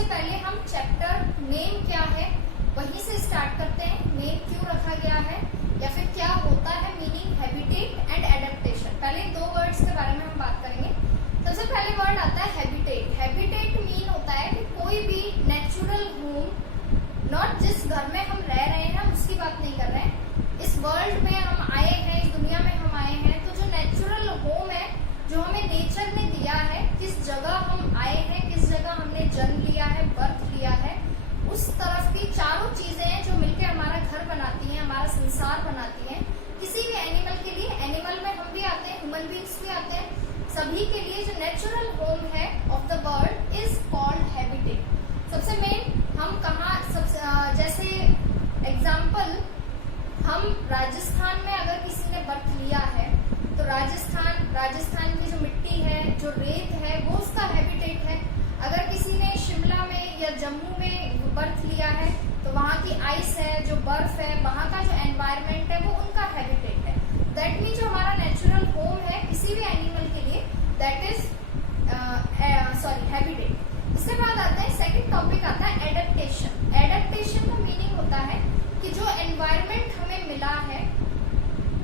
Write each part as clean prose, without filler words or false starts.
सबसे पहले हम चैप्टर नेम क्या है वहीं से स्टार्ट करते हैं। नेम क्यों रखा गया है या फिर क्या होता है मीनिंग हैबिटेट एंड एडेप्टेशन। पहले दो वर्ड्स के बारे में हम बात करेंगे। सबसे पहले वर्ड आता है हैबिटेट। हैबिटेट मीन होता है कि कोई भी नेचुरल होम, नॉट जिस घर में हम रह रहे हैं हम उसकी बात नहीं कर रहे हैं। इस वर्ल्ड में हम आए हैं, इस दुनिया में हम आए हैं, तो जो नेचुरल होम है जो हमें नेचर ने दिया है, किस जगह हम आए हैं, किस जगह हमने जन्म लिया है, बर्थ लिया है, उस तरफ की चारों चीजें हैं जो मिलकर हमारा घर बनाती हैं, हमारा संसार बनाती हैं। किसी भी एनिमल के लिए, एनिमल में हम भी आते हैं, ह्यूमन बींग्स भी आते हैं, सभी के लिए जो नेचुरल होम है of the world is called habitat. सबसे मेन हम कहाँ, जैसे एग्जाम्पल हम राजस्थान में अगर किसी ने बर्थ लिया है तो राजस्थान की जो मिट्टी है, जो रेत है, वो उसका हैबिटेट है। अगर किसी ने शिमला में या जम्मू में बर्थ लिया है तो वहाँ की आइस है, जो बर्फ है, वहाँ का जो एनवायरनमेंट है वो उनका हैबिटेट है। दैट मीन जो हमारा नेचुरल होम है किसी भी एनिमल के लिए, दैट इज हैबिटेट। इसके बाद आता है सेकंड टॉपिक आता है एडेप्टेशन। एडेप्टेशन का मीनिंग होता है कि जो एनवायरनमेंट हमें मिला है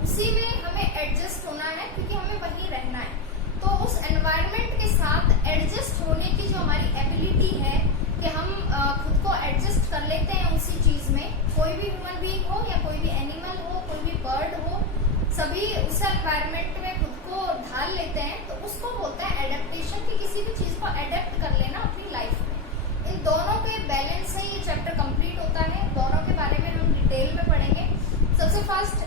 उसी में हमें एडजस्ट होना है, क्योंकि हमें वहीं रहना है। तो उस एनवायरनमेंट के साथ एडजस्ट होने की जो हमारी एबिलिटी है कि हम खुद को एडजस्ट कर लेते हैं उसी चीज में, कोई भी ह्यूमन बीइंग हो या कोई भी एनिमल हो, कोई भी बर्ड हो, सभी उस एनवायरनमेंट में खुद को ढाल लेते हैं, तो उसको बोलते हैं एडेप्टेशन। कि किसी भी चीज को एडेप्ट कर लेना अपनी लाइफ में। इन दोनों के बैलेंस से ये चैप्टर कंप्लीट होता है। दोनों के बारे में हम डिटेल में पढ़ेंगे। सबसे first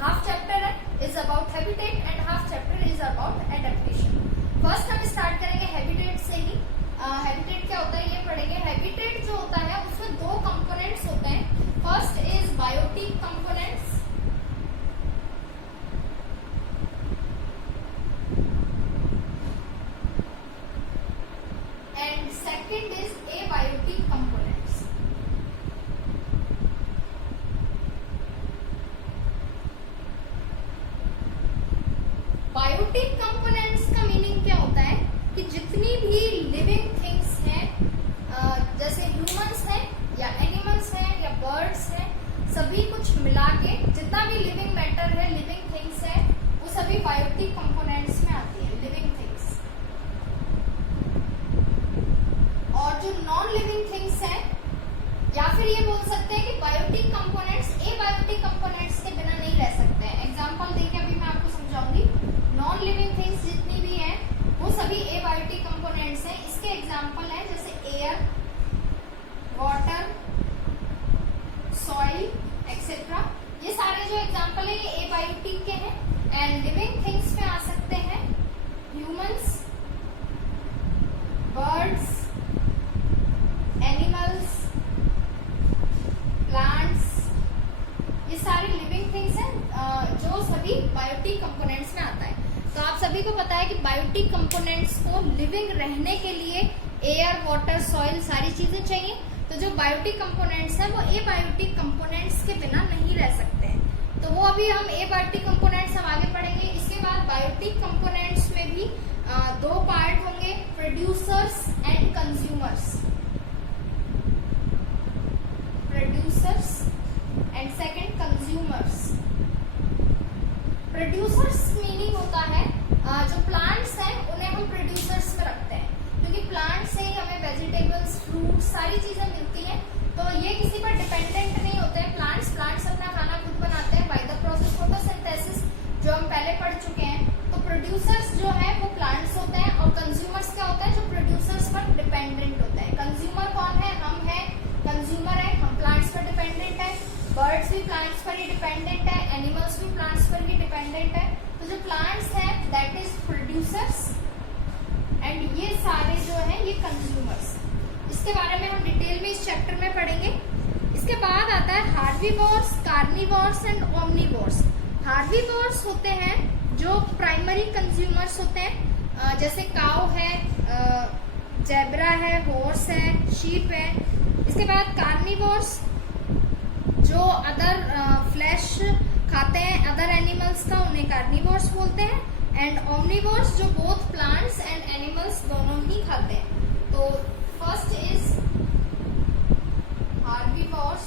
half chapter is about habitat and half chapter is about adaptation. First हम स्टार्ट करेंगे हैबिटेट से ही। हैबिटेट क्या होता है ये पढ़ेंगे। हैबिटेट जो होता है उसमें दो कंपोनेंट्स होते हैं। First is biotic components and second is abiotic components. Biotic components का मीनिंग क्या होता है कि जितनी भी लिविंग थिंग्स हैं, जैसे ह्यूमंस हैं या एनिमल्स हैं या बर्ड्स हैं, सभी कुछ मिला के जितना भी लिविंग मैटर है, लिविंग थिंग्स है, वो सभी बायोटिक कंपोनेंट्स में आती है, लिविंग थिंग्स। और जो नॉन लिविंग थिंग्स हैं, या फिर ये बोल सकते हैं कि बायोटिक कंपोनेंट्स एबायोटिक कंपोनेंट्स के बिना नहीं रह सकते हैं। एग्जांपल देखिए, अभी मैं आपको समझाऊंगी। नॉन लिविंग थिंग्स जितनी भी हैं वो सभी एबायोटिक कंपोनेंट्स हैं। इसके एग्जांपल हैं जैसे एयर, वाटर, सॉइल एक्सेट्रा। ये सारे जो एग्जांपल है ये एबायोटिक के हैं। एंड लिविंग थिंग्स में आ सकते हैं ह्यूमंस, बर्ड्स, एनिमल्स, प्लांट्स, ये सारे लिविंग थिंग्स हैं जो सभी बायोटिक कंपोनेंट्स में आता है। तो आप सभी को पता है कि बायोटिक कंपोनेंट्स को लिविंग रहने के लिए एयर, वाटर, सॉइल सारी चीजें चाहिए। तो जो बायोटिक कंपोनेंट्स हैं वो एबायोटिक कंपोनेंट्स के बिना नहीं रह सकते हैं। तो वो अभी हम एबायोटिक कंपोनेंट्स हम आगे पढ़ेंगे। इसके बाद बायोटिक कंपोनेंट्स में भी दो पार्ट होंगे, producers and consumers. Producers and second consumers. Producers meaning होता है जो प्लांट्स हैं उन्हें हम प्रोड्यूसर्स में रखते हैं, क्योंकि प्लांट से ही हमें वेजिटेबल्स, फ्रूट्स सारी चीजें मिलती हैं। तो ये किसी पर डिपेंडेंट नहीं होते हैं। प्लांट्स अपना खाना खुद बनाते हैं बाय द प्रोसेस फोटोसिंथेसिस, जो हम पहले पढ़ चुके हैं। तो प्रोड्यूसर्स जो है वो प्लांट्स होते हैं, और कंज्यूमर्स क्या होता है, जो प्रोड्यूसर्स पर डिपेंडेंट होते हैं। कंज्यूमर कौन है, हम हैं, कंज्यूमर है, हम प्लांट्स पर डिपेंडेंट है। बर्ड्स भी प्लांट्स पर ही डिपेंडेंट है, एनिमल्स भी प्लांट्स पर ही डिपेंडेंट है। तो जो प्लांट्स हैं दैट इज प्रोड्यूसर्स एंड ये सारे जो हैं ये कंज्यूमर्स। इसके बारे में हम डिटेल में इस चैप्टर में पढ़ेंगे। इसके बाद आता है herbivores, carnivores and omnivores. Herbivores होते हैं जो प्राइमरी कंज्यूमर्स होते हैं, जैसे काऊ है, जेब्रा है, हॉर्स है, शीप है। इसके बाद कार्निवोर्स जो अदर फ्लैश खाते हैं अदर एनिमल्स का, उन्हें कार्निवोर्स बोलते हैं। एंड ओमनीवोर्स जो बोथ प्लांट्स एंड एनिमल्स दोनों ही खाते हैं। तो फर्स्ट इज हार्बीवोर्स।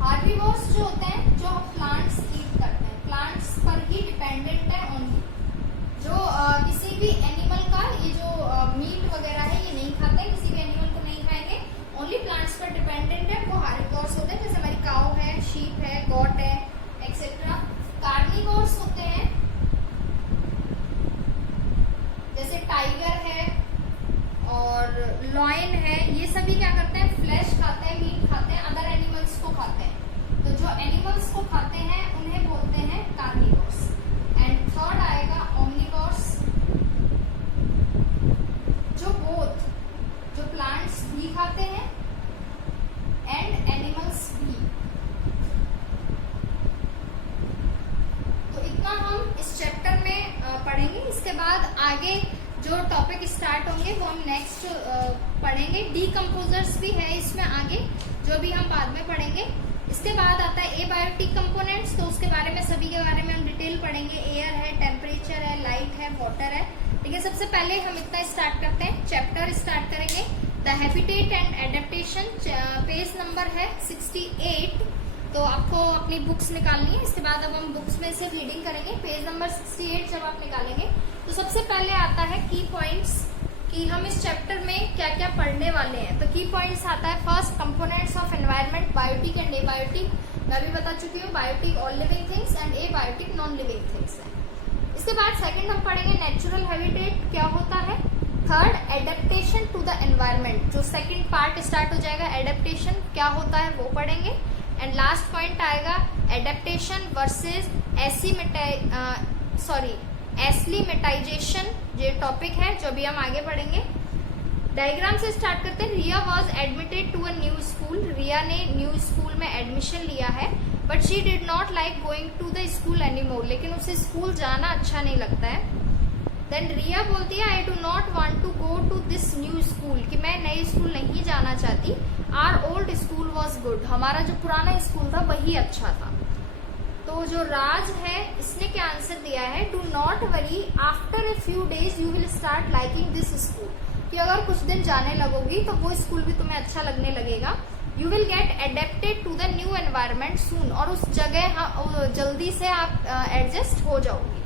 हार्बीवोर्स जो होते हैं जो प्लांट्स ईट करते हैं, प्लांट्स पर ही डिपेंडेंट है ओनली। जो किसी भी एनिमल का ये जो मीट वगैरह है ये नहीं खाते हैं, किसी भी एनिमल को नहीं खाएंगे, ओनली प्लांट्स पर डिपेंडेंट है, वो हार्बीवोर्स होते हैं। जैसे हमारी काऊ है, शीप है, गॉट है, एक्सेट्रा। कार्निवोर्स होते हैं जैसे टाइगर है और लॉयन है, ये सभी क्या करते हैं, फ्लैश खाते हैं, मीट खाते हैं, अदर एनिमल्स को खाते हैं। तो जो एनिमल्स को खाते हैं उन्हें बोलते हैं कार्निवोर्स। एंड थर्ड आएगा ओमनिवोर्स, जो बोथ, जो प्लांट्स भी खाते हैं एंड एनिमल्स भी। तो इतना हम इस चैप्टर में पढ़ेंगे। इसके बाद आगे जो टॉपिक स्टार्ट होंगे वो हम नेक्स्ट पढ़ेंगे। डीकम्पोजर्स भी है इसमें आगे, जो भी हम बाद में पढ़ेंगे। इसके बाद आता है एबायोटिक कंपोनेंट्स, तो उसके बारे में सभी के बारे में हम डिटेल पढ़ेंगे। एयर है, टेम्परेचर है, लाइट है, वाटर है। ठीक है, सबसे पहले हम इतना स्टार्ट करते हैं, चैप्टर स्टार्ट करेंगे the habitat and adaptation. Page number है 68। तो आपको अपनी बुक्स निकालनी है। इसके बाद अब हम बुक्स में से रीडिंग करेंगे। पेज नंबर 68 जब आप निकालेंगे तो सबसे पहले आता है की पॉइंट्स, कि हम इस चैप्टर में क्या क्या पढ़ने वाले हैं। तो की पॉइंट्स आता है first components of environment, biotic and abiotic. मैं भी बता चुकी हूँ, biotic all living things and abiotic non living things है। इसके बाद सेकंड हम पढ़ेंगे नेचुरल हैबिटेट क्या होता है। Third adaptation to the environment, जो सेकंड पार्ट स्टार्ट हो जाएगा, एडेप्टेशन क्या होता है वो पढ़ेंगे। एंड लास्ट पॉइंट आएगा एडेप्टेशन वर्सेस एस्लीमेटाइजेशन, ये टॉपिक है जो भी हम आगे पढ़ेंगे। डायग्राम से स्टार्ट करते हैं। Riya was admitted to a new school, Riya ने न्यू स्कूल में एडमिशन लिया है, but she did not like going to the school anymore, लेकिन उसे स्कूल जाना अच्छा नहीं लगता है। देन रिया बोलती है I do not want to go to this new school, कि मैं नए स्कूल नहीं जाना चाहती। Our old school was good, हमारा जो पुराना स्कूल था वही अच्छा था। तो जो राज है इसने क्या आंसर दिया है, do not worry after a few days you will start liking this school, कि अगर कुछ दिन जाने लगोगी तो वो स्कूल भी तुम्हें अच्छा लगने लगेगा। You will get adapted to the new environment soon, और उस जगह जल्दी से आप एडजस्ट हो जाओगी।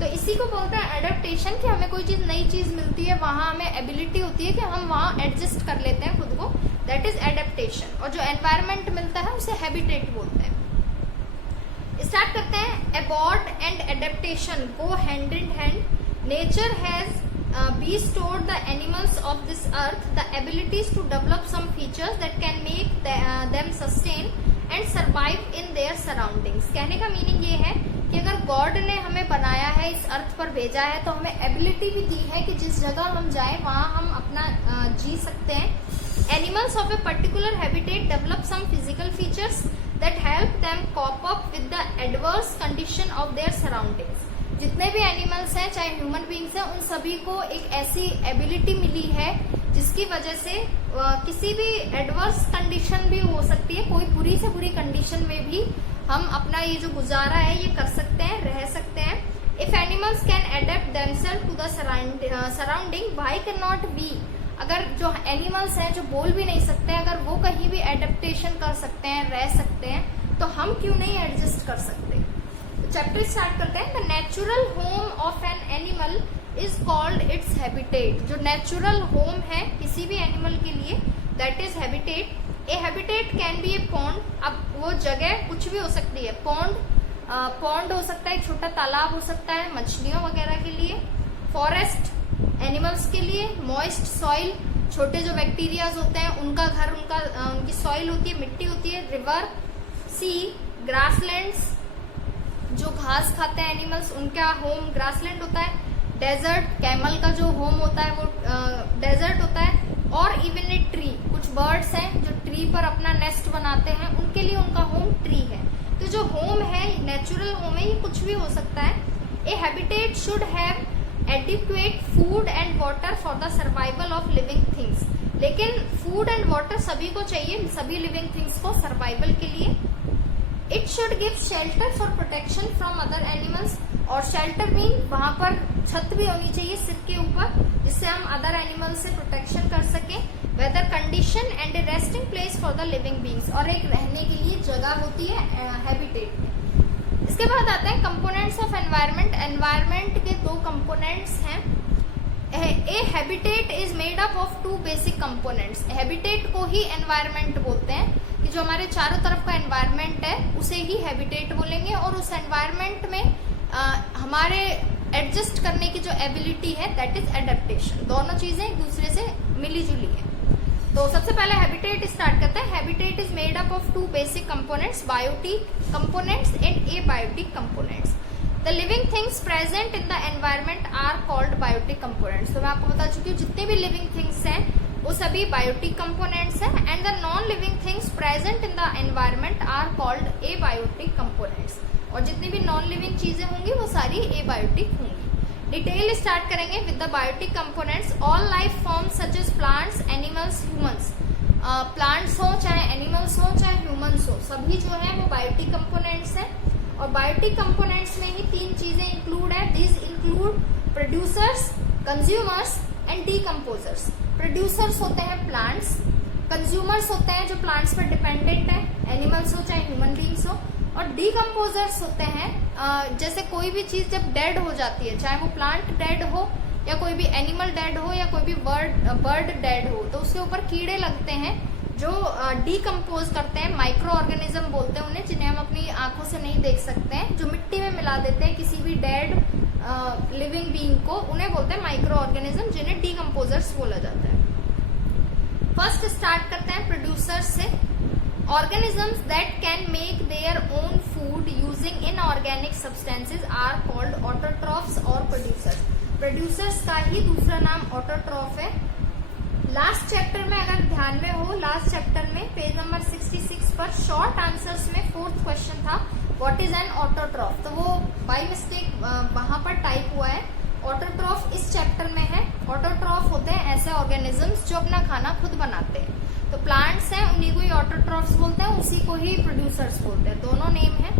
तो इसी को बोलते हैं एडेप्टेशन, कि हमें कोई चीज नई चीज मिलती है, वहां हमें एबिलिटी होती है कि हम वहां एडजस्ट कर लेते हैं खुद को, दैट इज एडेप्टेशन। और जो एनवायरमेंट मिलता है उसे हैबिटेट बोलते हैं। स्टार्ट करते हैं। Abode and adaptation go hand in hand. Nature has bestowed the animals of this earth the abilities to develop some features that can make them sustain and survive in their surroundings। कहने का meaning ये है कि अगर God ने हमें बनाया है, इस अर्थ पर भेजा है, तो हमें एबिलिटी भी दी है कि जिस जगह हम जाएं वहां हम अपना जी सकते हैं। Animals of a particular habitat develop some physical features that help them cope up with the adverse condition of their surroundings. जितने भी एनिमल्स हैं, चाहे ह्यूमन बींग्स हैं, उन सभी को एक ऐसी एबिलिटी मिली है जिसकी वजह से किसी भी एडवर्स कंडीशन भी हो सकती है, कोई बुरी से बुरी कंडीशन में भी हम अपना ये जो गुजारा है ये कर सकते हैं, रह सकते हैं। If animals can adapt themselves to the surrounding why can not we, अगर जो एनिमल्स हैं जो बोल भी नहीं सकते, अगर वो कहीं भी एडेप्टेशन कर सकते हैं, रह सकते हैं, तो हम क्यों नहीं एडजस्ट कर सकते। चैप्टर स्टार्ट करते हैं। The natural home of an animal is called its habitat. जो नेचुरल होम है किसी भी एनिमल के लिए, that is habitat. A habitat can be A pond, अब वो जगह कुछ भी हो सकती है। पॉन्ड हो सकता है, एक छोटा तालाब हो सकता है मछलियों वगैरह के लिए। फॉरेस्ट एनिमल्स के लिए। मॉइस्ट सॉइल, छोटे जो बैक्टीरियाज होते हैं उनका घर, उनकी सॉइल होती है, मिट्टी होती है। रिवर, सी, ग्रासलैंड्स, जो घास खाते हैं एनिमल्स उनका होम ग्रासलैंड होता है। डेजर्ट, कैमल का जो होम होता है वो डेजर्ट होता है। और इवन ए ट्री, कुछ बर्ड्स हैं जो ट्री पर अपना नेस्ट बनाते हैं, उनके लिए उनका होम ट्री है। तो जो होम है, नेचुरल होम है, ये कुछ भी हो सकता है। A habitat should have adequate food and water for the survival of living things, लेकिन फूड एंड वाटर सभी को चाहिए, सभी लिविंग थिंग्स को सर्वाइवल के लिए। It should give shelter for protection from other animals, और शेल्टर मीन वहां पर छत भी होनी चाहिए सिर के ऊपर, जिससे हम अदर एनिमल्स से प्रोटेक्शन कर सके। Weather condition and a resting place for the living beings, और एक रहने के लिए जगह होती है हैबिटेट में। इसके बाद आते हैं कंपोनेंट्स ऑफ एनवायरनमेंट। एनवायरनमेंट के दो कंपोनेंट्स हैं। A habitat is made up of two basic components. Habitat को ही एनवायरनमेंट बोलते हैं, कि जो हमारे चारों तरफ का एनवायरनमेंट है उसे ही हैबिटेट बोलेंगे, और उस एनवायरनमेंट में हमारे एडजस्ट करने की जो एबिलिटी है दैट इज एडेप्टेशन। दोनों चीजें एक दूसरे से मिली जुली है। तो सबसे पहले हैबिटेट स्टार्ट करते हैं। Habitat is made up of two basic components, biotic components and abiotic components. The living things present in the environment are called biotic components. तो मैं आपको बता चुकी हूँ जितने भी लिविंग थिंग्स हैं वो सभी बायोटिक कंपोनेंट्स हैं। And the non living things present in the environment are called abiotic components. और जितनी भी नॉन लिविंग चीजें होंगी वो सारी एबायोटिक होंगी। डिटेल स्टार्ट करेंगे with the biotic components. All life forms such as plants, animals, humans. Plants हो चाहे एनिमल्स हो चाहे ह्यूमंस हो, सभी जो है वो बायोटिक कंपोनेंट्स हैं। और बायोटिक कंपोनेंट्स में ही तीन चीजें इंक्लूड है। This include producers, consumers and decomposers. Producers होते हैं प्लांट्स, कंज्यूमर्स होते हैं जो प्लांट्स पर डिपेंडेंट है, एनिमल्स हो चाहे ह्यूमन बींग्स हो, और डीकम्पोजर्स होते हैं जैसे कोई भी चीज जब डेड हो जाती है, चाहे वो प्लांट डेड हो या कोई भी एनिमल डेड हो या कोई भी बर्ड डेड हो, तो उसके ऊपर कीड़े लगते हैं जो डीकम्पोज करते हैं। माइक्रो ऑर्गेनिज्म बोलते हैं उन्हें, जिन्हें हम अपनी आंखों से नहीं देख सकते हैं, जो मिट्टी में मिला देते हैं किसी भी डेड लिविंग बीइंग को, उन्हें बोलते हैं माइक्रो ऑर्गेनिज्म, जिन्हें डीकम्पोजर्स बोला जाता है। फर्स्ट स्टार्ट करते हैं प्रोड्यूसर्स से। Organisms that can make their own food using inorganic substances are called autotrophs और प्रोड्यूसर्स। प्रोड्यूसर्स का ही दूसरा नाम ऑटोट्रॉफ है। लास्ट चैप्टर में अगर ध्यान में हो, लास्ट चैप्टर में पेज नंबर 66 पर शॉर्ट आंसर्स में 4th क्वेश्चन था व्हाट इज एन ऑटोट्रॉफ, तो वो बाय मिस्टेक वहां पर टाइप हुआ है। ऑटोट्रॉफ इस चैप्टर में है। ऑटोट्रॉफ होते हैं ऐसे ऑर्गेनिजम्स जो अपना खाना खुद बनाते हैं। तो प्लांट्स हैं उन्हीं को ही ऑटोट्रॉफ्स बोलते हैं, उसी को ही प्रोड्यूसर्स बोलते हैं, दोनों नेम है।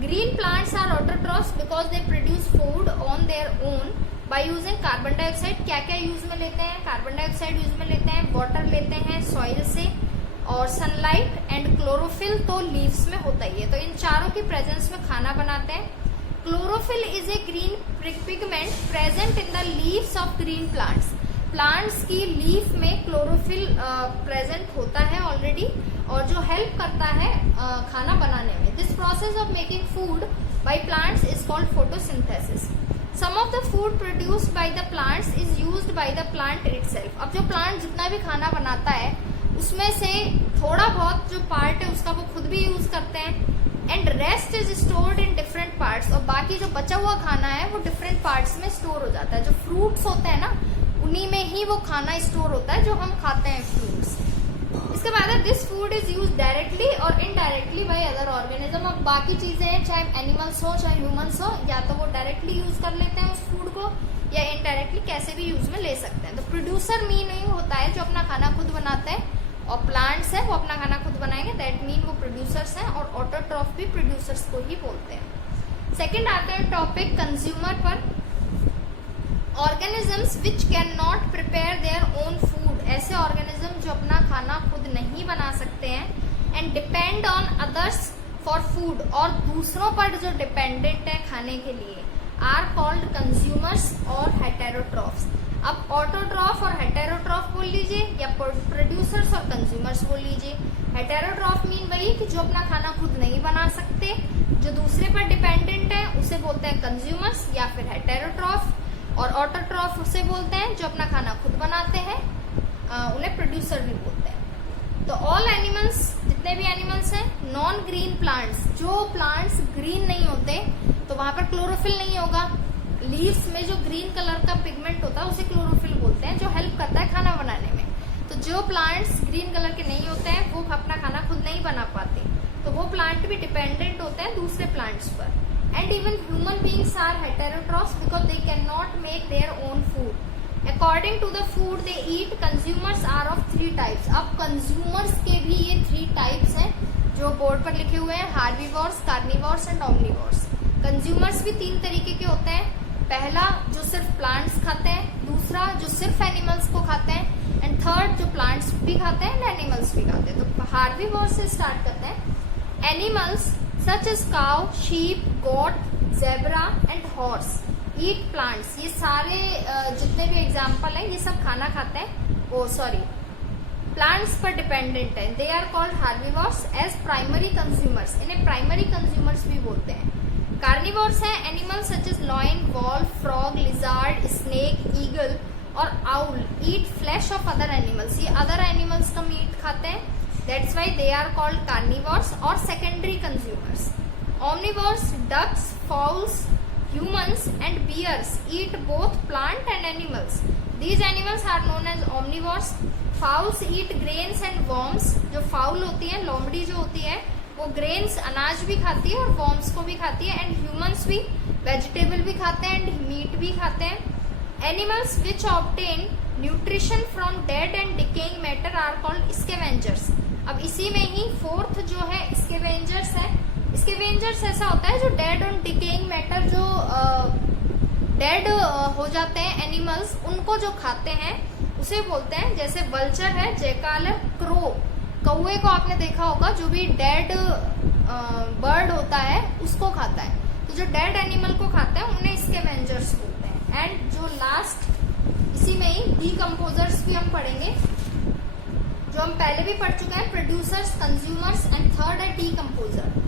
Green plants are autotrophs because they produce food on their own by using carbon dioxide. क्या क्या यूज में लेते हैं? कार्बन डाइऑक्साइड यूज में लेते हैं, वाटर लेते हैं सॉइल से, और सनलाइट एंड क्लोरोफिल तो लीव्स में होता ही है। तो इन चारों की प्रेजेंस में खाना बनाते हैं। Chlorophyll is a green pigment present in the leaves of green plants. Plants की लीफ में क्लोरोफिल प्रेजेंट होता है ऑलरेडी, और जो हेल्प करता है खाना बनाने में। This process of making food by plants is called photosynthesis. Some of the food produced by the plants is used by the plant itself. अब जो प्लांट जितना भी खाना बनाता है उसमें से थोड़ा बहुत जो पार्ट है उसका वो खुद भी यूज करते हैं। And rest is stored in different parts, और बाकी जो बचा हुआ खाना है वो डिफरेंट पार्ट्स में स्टोर हो जाता है। जो फ्रूट्स होते हैं ना, उन्हीं में ही वो खाना स्टोर होता है जो हम खाते हैं फ्रूट्स। इसके बाद this food is use directly और इनडायरेक्टली बाय अदर ऑर्गेनिज्म। अब बाकी चीजें हैं, चाहे एनिमल्स हो चाहे ह्यूमंस हो, या तो वो डायरेक्टली यूज कर लेते हैं उस फूड को, या इनडायरेक्टली कैसे भी यूज में ले सकते हैं। तो प्रोड्यूसर मीनिंग होता है जो अपना खाना खुद बनाते हैं, और प्लांट्स है वो अपना खाना खुद बनाएंगे, दैट मीन वो प्रोड्यूसर्स हैं। और ऑटोट्रॉफ भी प्रोड्यूसर्स को ही बोलते हैं। सेकेंड आता है टॉपिक कंज्यूमर पर। Organisms which can not prepare their own food, ऐसे ऑर्गेनिज्म जो अपना खाना खुद नहीं बना सकते हैं, and depend on others for food, और दूसरों पर जो डिपेंडेंट है खाने के लिए, आर कॉल्ड कंज्यूमर्स और हेटेरोट्रॉफ्स। अब ऑटोट्रॉफ और हेटेरोट्रॉफ बोल लीजिए, या प्रोड्यूसर्स और कंज्यूमर्स बोल लीजिए। हेटेरोट्रॉफ मीन वही कि जो अपना खाना खुद नहीं बना सकते, जो दूसरे पर डिपेंडेंट है, उसे बोलते हैं कंज्यूमर्स या फिर हेटेरोट्रॉफ। और ऑटोट्रॉफ उसे बोलते हैं जो अपना खाना खुद बनाते हैं, उन्हें प्रोड्यूसर भी बोलते हैं। तो ऑल एनिमल्स, जितने भी एनिमल्स हैं, नॉन ग्रीन प्लांट्स, जो प्लांट्स ग्रीन नहीं होते, तो वहां पर क्लोरोफिल नहीं होगा। लीव्स में जो ग्रीन कलर का पिगमेंट होता है उसे क्लोरोफिल बोलते हैं, जो हेल्प करता है खाना बनाने में। तो जो प्लांट्स ग्रीन कलर के नहीं होते हैं वो अपना खाना खुद नहीं बना पाते, तो वो प्लांट भी डिपेंडेंट होते हैं दूसरे प्लांट्स पर। And even human beings are heterotrophs because they can not make their own food. According to the food they eat, consumers are of 3 types. अब कंज्यूमर्स के भी ये 3 टाइप्स हैं। जो बोर्ड पर लिखे हुए हैं, herbivores, carnivores and omnivores. Consumers भी 3 तरीके के होते हैं। पहला जो सिर्फ प्लांट्स खाते हैं, दूसरा जो सिर्फ एनिमल्स को खाते हैं, एंड थर्ड जो प्लांट्स भी खाते हैं एंड एनिमल्स भी खाते हैं। तो हार्बीवोर्स से स्टार्ट करते हैं। Animals such as cow, sheep, goat, zebra and horse eat plants. ये सारे जितने भी एग्जाम्पल हैं ये सब खाना खाते हैं, प्लांट्स पर डिपेंडेंट है। They are called herbivores as primary consumers. इन्हें प्राइमरी कंज्यूमर्स भी बोलते हैं। कार्निवोर्स हैं animals such as lion, wolf, frog, lizard, snake, eagle और owl eat flesh of other animals. ये अदर एनिमल्स का मीट खाते हैं, that's why they are called carnivores और secondary consumers. Omnivores ducks, fowls, humans and bears eat both plant and animals. These animals are known as omnivores. Fowls eat grains and worms. जो foul होती है, लोमड़ी जो होती है, वो grains अनाज भी खाती है और वर्म्स को भी खाती है। एंड ह्यूमंस भी वेजिटेबल भी खाते हैं एंड मीट भी खाते हैं। Animals which obtain nutrition from dead and decaying matter are called scavengers. अब इसी में ही फोर्थ जो है स्कैवेंजर्स है। स्कैवेंजर्स ऐसा होता है जो डेड और डिकेइंग मैटर, जो डेड हो जाते हैं एनिमल्स, उनको जो खाते हैं उसे बोलते हैं। जैसे वल्चर है, जैकालर, क्रो, कौवे को आपने देखा होगा, जो भी डेड बर्ड होता है उसको खाता है। तो जो डेड एनिमल को खाते हैं उन्हें स्कैवेंजर्स बोलते हैं। एंड जो लास्ट इसी में ही डीकम्पोजर्स भी हम पढ़ेंगे, जो हम पहले भी पढ़ चुके हैं, प्रोड्यूसर्स, कंज्यूमर्स एंड थर्ड है decomposer.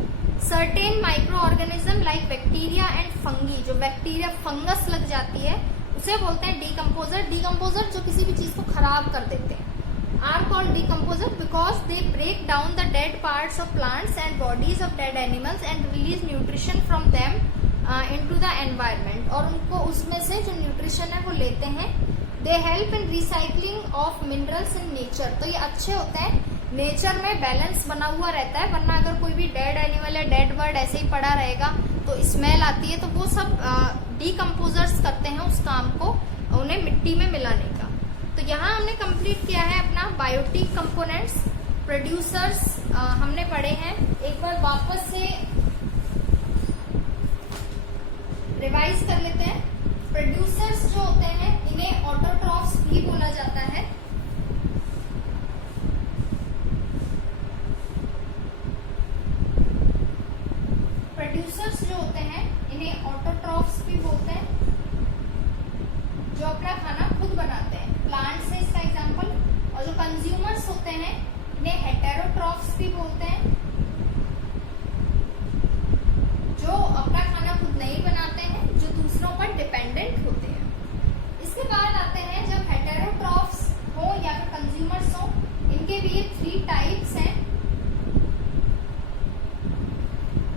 Certain micro organism like bacteria and fungi, जो बैक्टीरिया फंगस लग जाती है उसे बोलते हैं डीकम्पोजर। डीकम्पोजर जो किसी भी चीज को खराब कर देते हैं, are called decomposer because they break down the dead parts of plants and bodies of dead animals and release nutrition from them into the environment. और उनको उसमें से जो न्यूट्रिशन है वो लेते हैं। They help in recycling of minerals in nature. तो ये अच्छे होते हैं, नेचर में बैलेंस बना हुआ रहता है। वरना अगर कोई भी डेड एनिमल या डेड बर्ड ऐसे ही पड़ा रहेगा तो स्मेल आती है। तो वो सब डीकम्पोजर्स करते हैं उस काम को, उन्हें मिट्टी में मिलाने का। तो यहाँ हमने कंप्लीट किया है अपना बायोटिक कंपोनेंट्स। प्रोड्यूसर्स हमने पढ़े हैं, एक बार वापस से रिवाइज कर लेते हैं। प्रोड्यूसर्स जो होते हैं इन्हें ऑटोट्रॉफ्स भी बोला जाता है। प्रोड्यूसर्स जो होते हैं इन्हें ऑटोट्रॉफ्स भी बोलते हैं, जो अपना खाना खुद बनाते हैं। प्लांट्स है इसका एग्जांपल। और जो कंज्यूमर्स होते हैं इन्हें हेटेरोट्रॉफ्स भी बोलते हैं, जो अपना खाना खुद नहीं बनाते हैं, जो दूसरों पर डिपेंडेंट होते हैं। इसके बाद आते हैं जब हेटेरोट्रॉफ्स हो या फिर कंज्यूमर्स हो, इनके भी 3 टाइप्स हैं।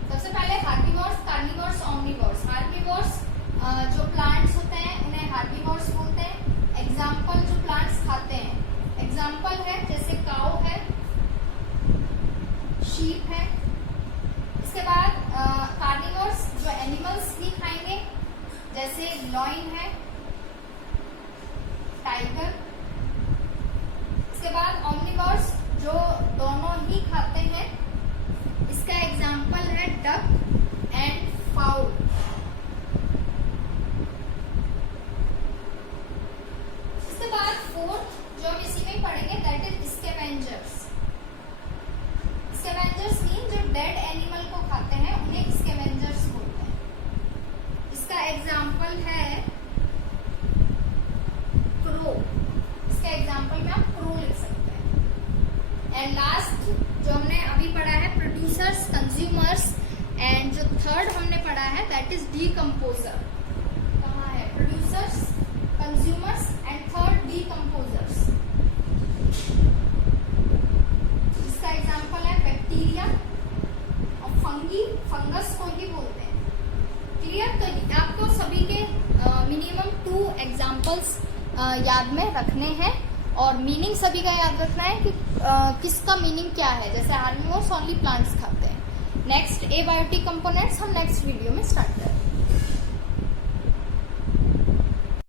सबसे पहले हार्बीवोर्स, कार्निवोर्स, ओमनिवोर्स। हार्बीवोर्स जो प्लांट्स होते हैं उन्हें हार्बीवोर्स बोलते हैं। एग्जाम्पल जो प्लांट्स खाते हैं, एग्जाम्पल है जैसे काऊ है, शीप है। इसके बाद कार्निवोर्स जो एनिमल्स भी खाएंगे, जैसे लॉइन है, टाइगर। इसके बाद ओमनिवोर्स जो दोनों ही खाते हैं, इसका एग्जाम्पल है डक एंड फाउल। इसके बाद फोर्थ जो हम इसी में पढ़ेंगे that is scavengers. Scavengers mean जो डेड एनिमल को खाते हैं उन्हें स्कैवेंजर्स बोलते हैं। इसका एग्जाम्पल है क्रो। इसका एग्जाम्पल में आप क्रो लिख सकते हैं। एंड लास्ट जो हमने अभी पढ़ा है प्रोड्यूसर्स, कंज्यूमर्स एंड जो थर्ड हमने पढ़ा है दैट इज डीकम्पोजर। कहाँ है? Producers, consumers and third decomposers. इसका एग्जाम्पल है बैक्टीरिया और फंगी, फंगस को ही बोलते हैं। क्लियर? तो आपको सभी के मिनिमम 2 एग्जाम्पल्स याद में रखने हैं और मीनिंग सभी का याद रखना है कि किसका मीनिंग क्या है। जैसे हार्बीवोर्स ओनली प्लांट्स खाते हैं। नेक्स्ट एबायोटिक कंपोनेंट्स हम नेक्स्ट वीडियो में स्टार्ट करेंगे।